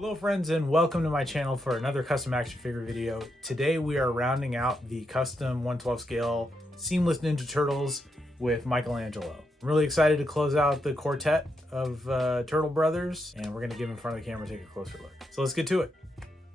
Hello friends and welcome to my channel for another custom action figure video. Today we are rounding out the custom 1/12 scale seamless Ninja Turtles with Michelangelo. I'm really excited to close out the quartet of Turtle Brothers, and we're going to get in front of the camera and take a closer look. So let's get to it.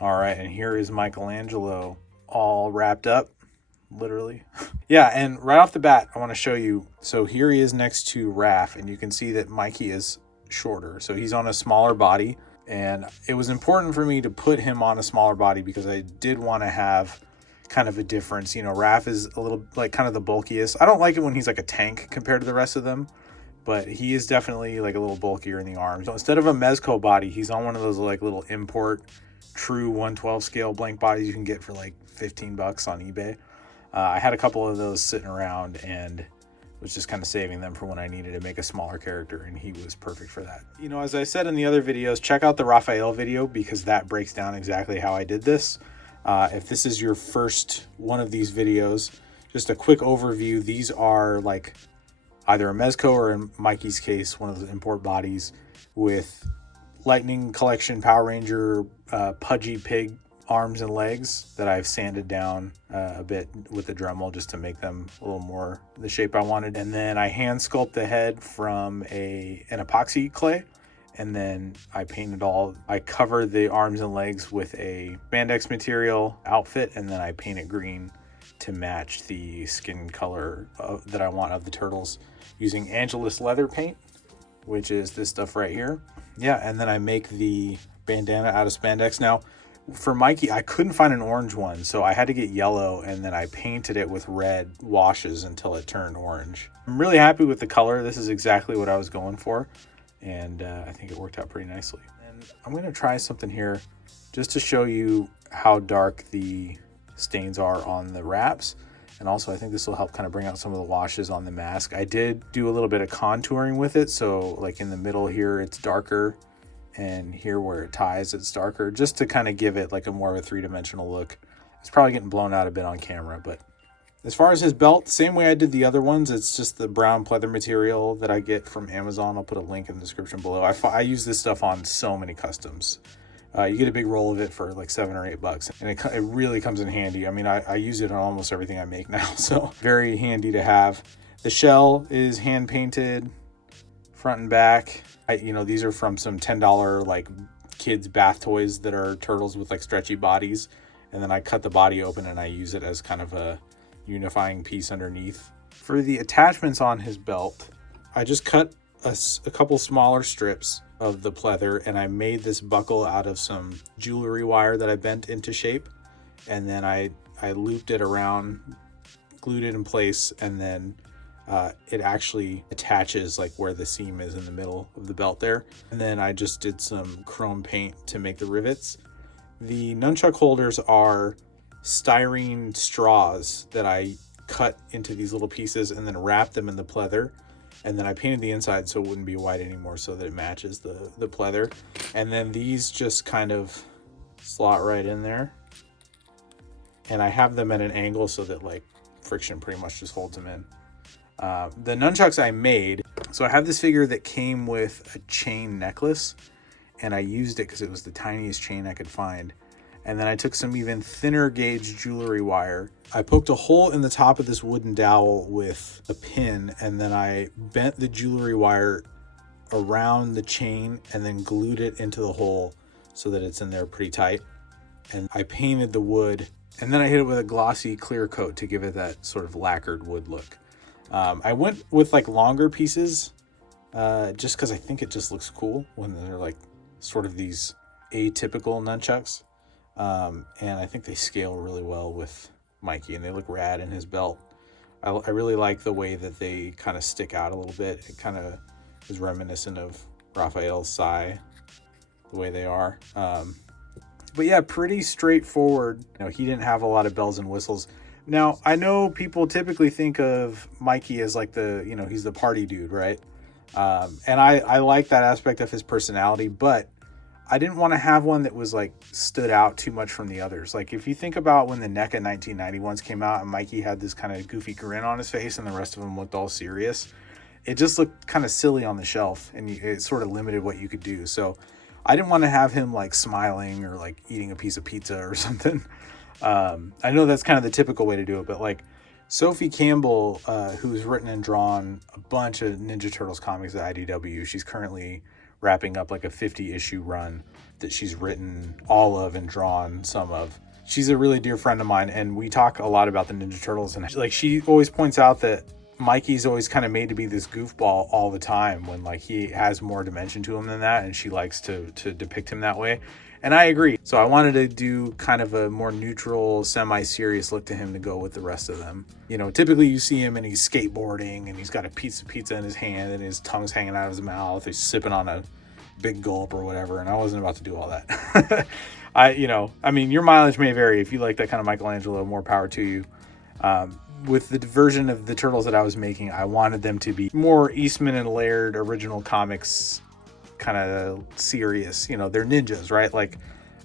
All right, and here is Michelangelo all wrapped up, literally. Yeah, and right off the bat, I want to show you. So here he is next to Raph, and you can see that Mikey is shorter. So he's on a smaller body. And it was important for me to put him on a smaller body because I did want to have kind of a difference. You know, Raph is a little like kind of the bulkiest. I don't like it when he's like a tank compared to the rest of them, but he is definitely like a little bulkier in the arms. So instead of a Mezco body, he's on one of those like little import true 1/12 scale blank bodies you can get for like 15 bucks on eBay. I had a couple of those sitting around and was just kind of saving them for when I needed to make a smaller character, and he was perfect for that. You know, as I said in the other videos, check out the Raphael video because that breaks down exactly how I did this. If this is your first one of these videos, just a quick overview. These are like either a Mezco or in Mikey's case, one of the import bodies with Lightning Collection Power Ranger pudgy pig arms and legs that I've sanded down a bit with the Dremel just to make them a little more the shape I wanted. And then I hand sculpt the head from an epoxy clay, and then I painted I cover the arms and legs with a spandex material outfit, and then I paint it green to match the skin color that I want of the turtles using Angelus leather paint, which is this stuff right here. Yeah, and then I make the bandana out of spandex. Now, for Mikey, I couldn't find an orange one, so I had to get yellow, and then I painted it with red washes until it turned orange. I'm really happy with the color. This is exactly what I was going for, and I think it worked out pretty nicely. And I'm going to try something here just to show you how dark the stains are on the wraps, and also I think this will help kind of bring out some of the washes on the mask. I did do a little bit of contouring with it, so like in the middle here it's darker, and here where it ties it's darker, just to kind of give it like a more of a three-dimensional look. It's probably getting blown out a bit on camera, but as far as his belt, same way I did the other ones. It's just the brown pleather material that I get from Amazon. I'll put a link in the description below. I use this stuff on so many customs. You get a big roll of it for like $7 or $8, and it really comes in handy. I mean, I use it on almost everything I make now, so very handy to have. The shell is hand painted front and back. You know, these are from some $10 like kids bath toys that are turtles with like stretchy bodies, and then I cut the body open and I use it as kind of a unifying piece underneath. For the attachments on his belt, I just cut a couple smaller strips of the pleather, and I made this buckle out of some jewelry wire that I bent into shape, and then I looped it around, glued it in place, and then it actually attaches like where the seam is in the middle of the belt there. And then I just did some chrome paint to make the rivets. The nunchuck holders are styrene straws that I cut into these little pieces and then wrapped them in the pleather. And then I painted the inside so it wouldn't be white anymore, so that it matches the pleather. And then these just kind of slot right in there. And I have them at an angle so that like friction pretty much just holds them in. The nunchucks I made, so I have this figure that came with a chain necklace, and I used it because it was the tiniest chain I could find. And then I took some even thinner gauge jewelry wire. I poked a hole in the top of this wooden dowel with a pin, and then I bent the jewelry wire around the chain and then glued it into the hole so that it's in there pretty tight. And I painted the wood, and then I hit it with a glossy clear coat to give it that sort of lacquered wood look. I went with like longer pieces just because I think it just looks cool when they're like sort of these atypical nunchucks. And I think they scale really well with Mikey, and they look rad in his belt. I really like the way that they kind of stick out a little bit. It kind of is reminiscent of Raphael's Sai, the way they are. But yeah, pretty straightforward. You know, he didn't have a lot of bells and whistles. Now, I know people typically think of Mikey as like he's the party dude, right? And I like that aspect of his personality, but I didn't want to have one that was like stood out too much from the others. Like if you think about when the NECA 1991s came out and Mikey had this kind of goofy grin on his face and the rest of them looked all serious, it just looked kind of silly on the shelf, and it sort of limited what you could do. So I didn't want to have him like smiling or like eating a piece of pizza or something. I know that's kind of the typical way to do it, but like Sophie Campbell, who's written and drawn a bunch of Ninja Turtles comics at IDW, she's currently wrapping up like a 50-issue run that she's written all of and drawn some of. She's a really dear friend of mine, and we talk a lot about the Ninja Turtles, and like she always points out that Mikey's always kind of made to be this goofball all the time when like he has more dimension to him than that, and she likes to depict him that way. And I agree. So I wanted to do kind of a more neutral, semi-serious look to him to go with the rest of them. You know, typically you see him and he's skateboarding and he's got a piece of pizza in his hand and his tongue's hanging out of his mouth. He's sipping on a big gulp or whatever. And I wasn't about to do all that. I mean, your mileage may vary. If you like that kind of Michelangelo, more power to you. With the version of the Turtles that I was making, I wanted them to be more Eastman and Laird original comics, kind of serious. You know, they're ninjas, right? Like,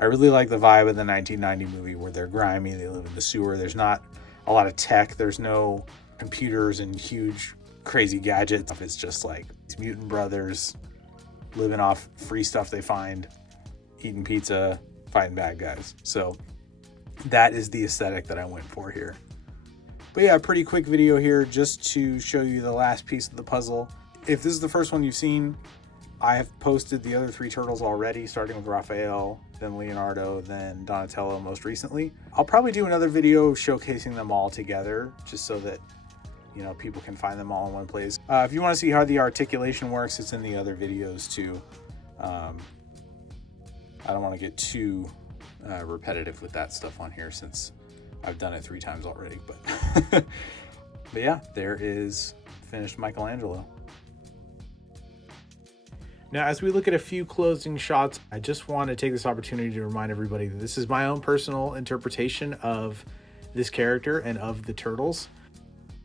I really like the vibe of the 1990 movie where they're grimy, they live in the sewer. There's not a lot of tech. There's no computers and huge, crazy gadgets. It's just like these mutant brothers living off free stuff they find, eating pizza, fighting bad guys. So that is the aesthetic that I went for here. But yeah, pretty quick video here just to show you the last piece of the puzzle. If this is the first one you've seen, I have posted the other 3 turtles already, starting with Raphael, then Leonardo, then Donatello most recently. I'll probably do another video showcasing them all together, just so that, you know, people can find them all in one place. If you want to see how the articulation works, it's in the other videos too. I don't want to get too repetitive with that stuff on here since I've done it 3 times already, but but yeah, there is finished Michelangelo. Now, as we look at a few closing shots, I just want to take this opportunity to remind everybody that this is my own personal interpretation of this character and of the Turtles.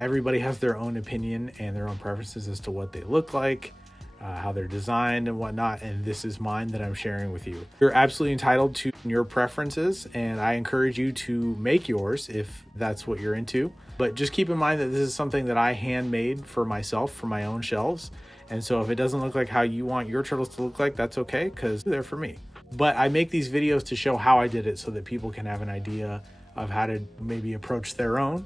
Everybody has their own opinion and their own preferences as to what they look like, how they're designed and whatnot, and this is mine that I'm sharing with you. You're absolutely entitled to your preferences, and I encourage you to make yours if that's what you're into. But just keep in mind that this is something that I handmade for myself, for my own shelves. And so if it doesn't look like how you want your turtles to look like, that's okay, because they're for me. But I make these videos to show how I did it so that people can have an idea of how to maybe approach their own.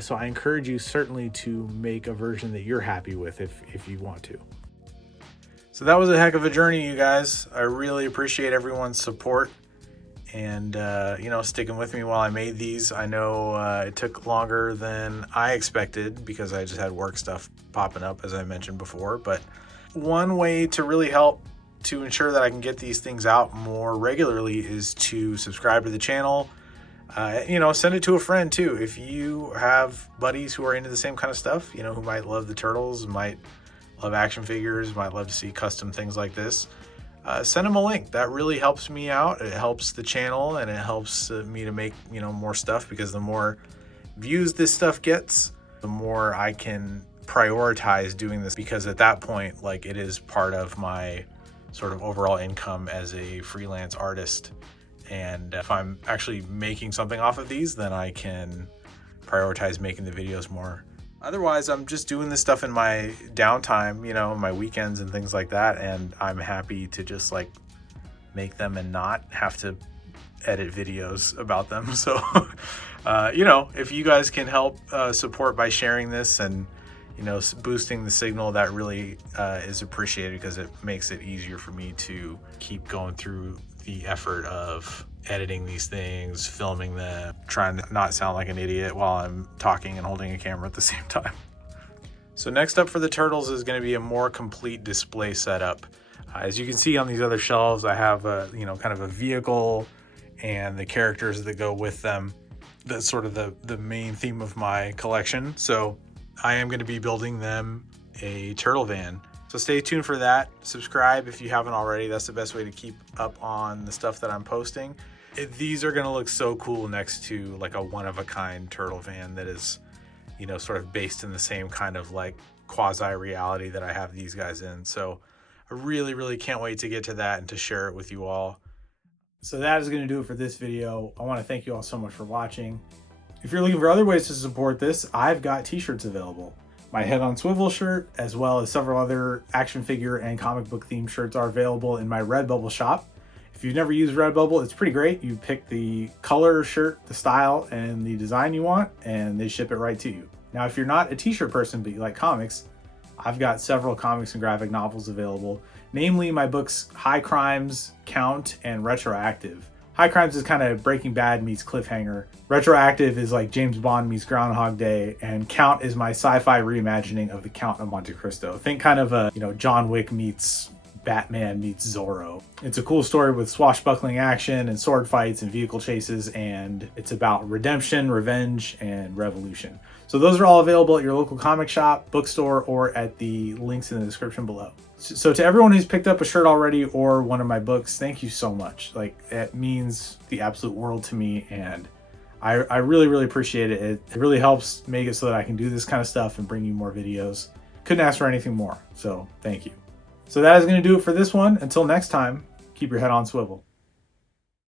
So I encourage you certainly to make a version that you're happy with if you want to. So that was a heck of a journey, you guys. I really appreciate everyone's support and, sticking with me while I made these. I know it took longer than I expected because I just had work stuff popping up, as I mentioned before. But one way to really help to ensure that I can get these things out more regularly is to subscribe to the channel. Send it to a friend too. If you have buddies who are into the same kind of stuff, who might love the Turtles, might love action figures, might love to see custom things like this, send them a link. That really helps me out. It helps the channel and it helps me to make, more stuff, because the more views this stuff gets, the more I can prioritize doing this, because at that point, like, it is part of my sort of overall income as a freelance artist. And if I'm actually making something off of these, then I can prioritize making the videos more. Otherwise, I'm just doing this stuff in my downtime, my weekends and things like that. And I'm happy to just like make them and not have to edit videos about them. So, if you guys can help support by sharing this and, boosting the signal, that really is appreciated, because it makes it easier for me to keep going through the effort of editing these things, filming them, trying to not sound like an idiot while I'm talking and holding a camera at the same time. So next up for the Turtles is going to be a more complete display setup. As you can see on these other shelves, I have a, kind of a vehicle and the characters that go with them. That's sort of the main theme of my collection. So I am going to be building them a turtle van. So stay tuned for that. Subscribe if you haven't already. That's the best way to keep up on the stuff that I'm posting. These are going to look so cool next to like a one-of-a-kind turtle van that is, sort of based in the same kind of like quasi-reality that I have these guys in. So I really, really can't wait to get to that and to share it with you all. So that is going to do it for this video. I want to thank you all so much for watching. If you're looking for other ways to support this, I've got t-shirts available. My Head on Swivel shirt, as well as several other action figure and comic book themed shirts, are available in my Redbubble shop. If you've never used Redbubble, it's pretty great. You pick the color shirt, the style, and the design you want, and they ship it right to you. Now, if you're not a t-shirt person, but you like comics, I've got several comics and graphic novels available, namely my books High Crimes, Count, and Retroactive. High Crimes is kind of Breaking Bad meets Cliffhanger. Retroactive is like James Bond meets Groundhog Day, and Count is my sci-fi reimagining of the Count of Monte Cristo. Think kind of a, John Wick meets Batman meets Zorro. It's a cool story with swashbuckling action and sword fights and vehicle chases, and it's about redemption, revenge, and revolution. So those are all available at your local comic shop, bookstore, or at the links in the description below. So to everyone who's picked up a shirt already or one of my books, thank you so much. Like, it means the absolute world to me, and I really, really appreciate it. It really helps make it so that I can do this kind of stuff and bring you more videos. Couldn't ask for anything more, so thank you. So that is going to do it for this one. Until next time, keep your head on swivel.